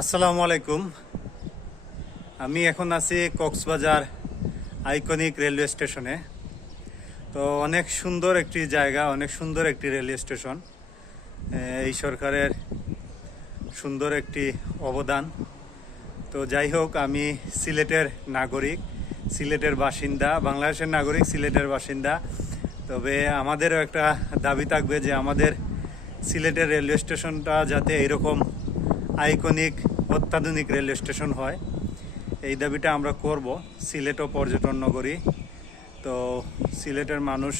আসসালামু আলাইকুম। আমি এখন আছি কক্সবাজার আইকনিক রেলওয়ে স্টেশনে। তো অনেক সুন্দর একটি জায়গা, অনেক সুন্দর একটি রেলওয়ে স্টেশন। এই সরকারের সুন্দর একটি অবদান। তো যাই হোক, আমি সিলেটের নাগরিক, সিলেটের বাসিন্দা, বাংলাদেশের নাগরিক, সিলেটের বাসিন্দা। তবে আমাদেরও একটা দাবি থাকবে যে আমাদের সিলেটের রেলওয়ে স্টেশনটা যাতে এরকম আইকনিক, অত্যাধুনিক রেলওয়ে স্টেশন হয়। এই দাবিটা আমরা করব। সিলেটও পর্যটন নগরী। তো সিলেটের মানুষ,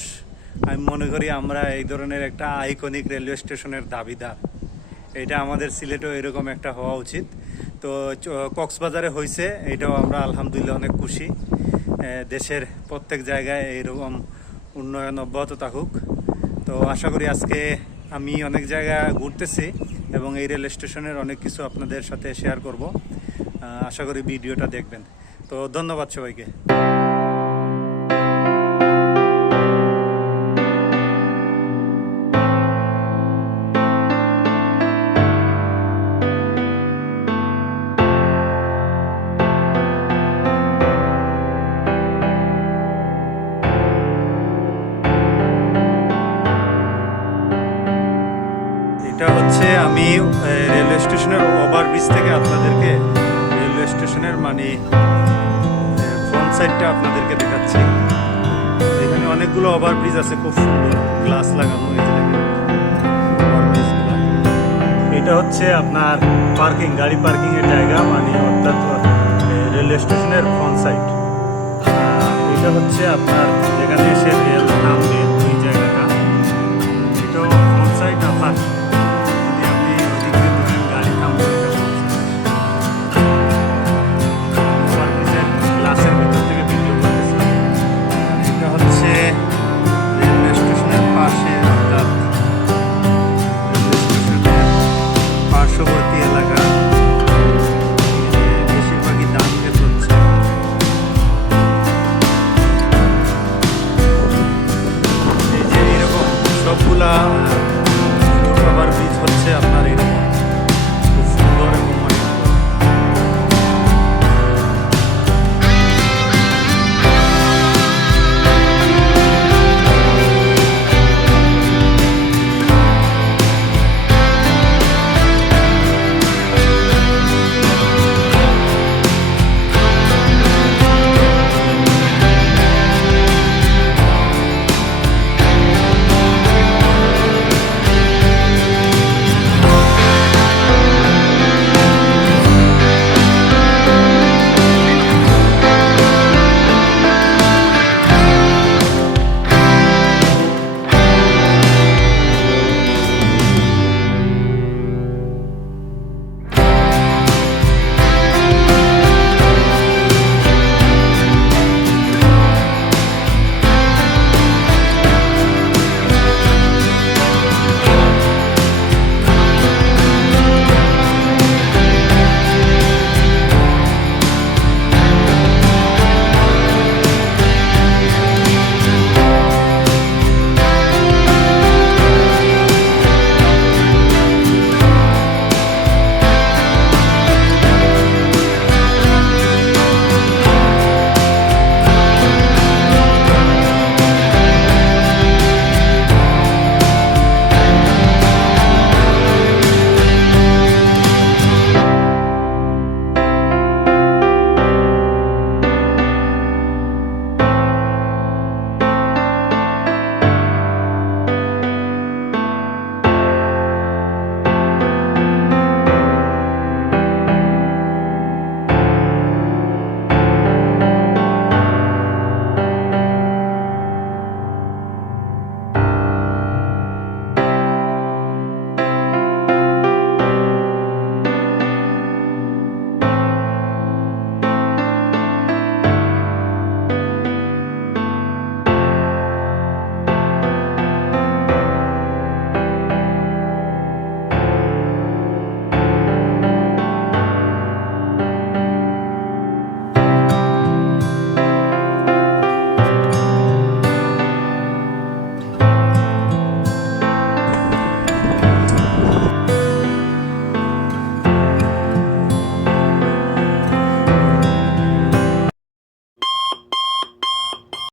আমি মনে করি আমরা এই ধরনের একটা আইকনিক রেলওয়ে স্টেশনের দাবিদার। এটা আমাদের সিলেটেও এরকম একটা হওয়া উচিত। তো কক্সবাজারে হয়েছে এটাও আমরা আলহামদুলিল্লাহ অনেক খুশি। দেশের প্রত্যেক জায়গায় এইরকম উন্নয়ন অব্যাহত থাকুক। তো আশা করি আজকে আমি অনেক জায়গা ঘুরতেছি। এবং এই রেল স্টেশনের অনেক কিছু আপনাদের সাথে শেয়ার করব। আশা করি ভিডিওটা দেখবেন। তো ধন্যবাদ সবাইকে। এটা হচ্ছে আমি রেলওয়ে স্টেশনের ওভারব্রিজ থেকে আপনাদেরকে, রেলওয়ে স্টেশনের মানে ফ্রন্ট সাইডটা আপনাদেরকে দেখাচ্ছি। এখানে অনেকগুলো ওভারব্রিজ আছে, খুব সুন্দর গ্লাস লাগানো গুলো। এটা হচ্ছে আপনার পার্কিং গাড়ি পার্কিং এর জায়গা মানে অর্থাৎ রেলওয়ে স্টেশনের ফ্রন্ট সাইড এটা হচ্ছে আপনার, যেখানে এসে রেল নামবে। পার্শ্ববর্তী এলাকা। বেশিরভাগই দাম ক্ষেত চলছে। এই যে এরকম সবগুলা খাবার বীজ হচ্ছে আপনার এরকম।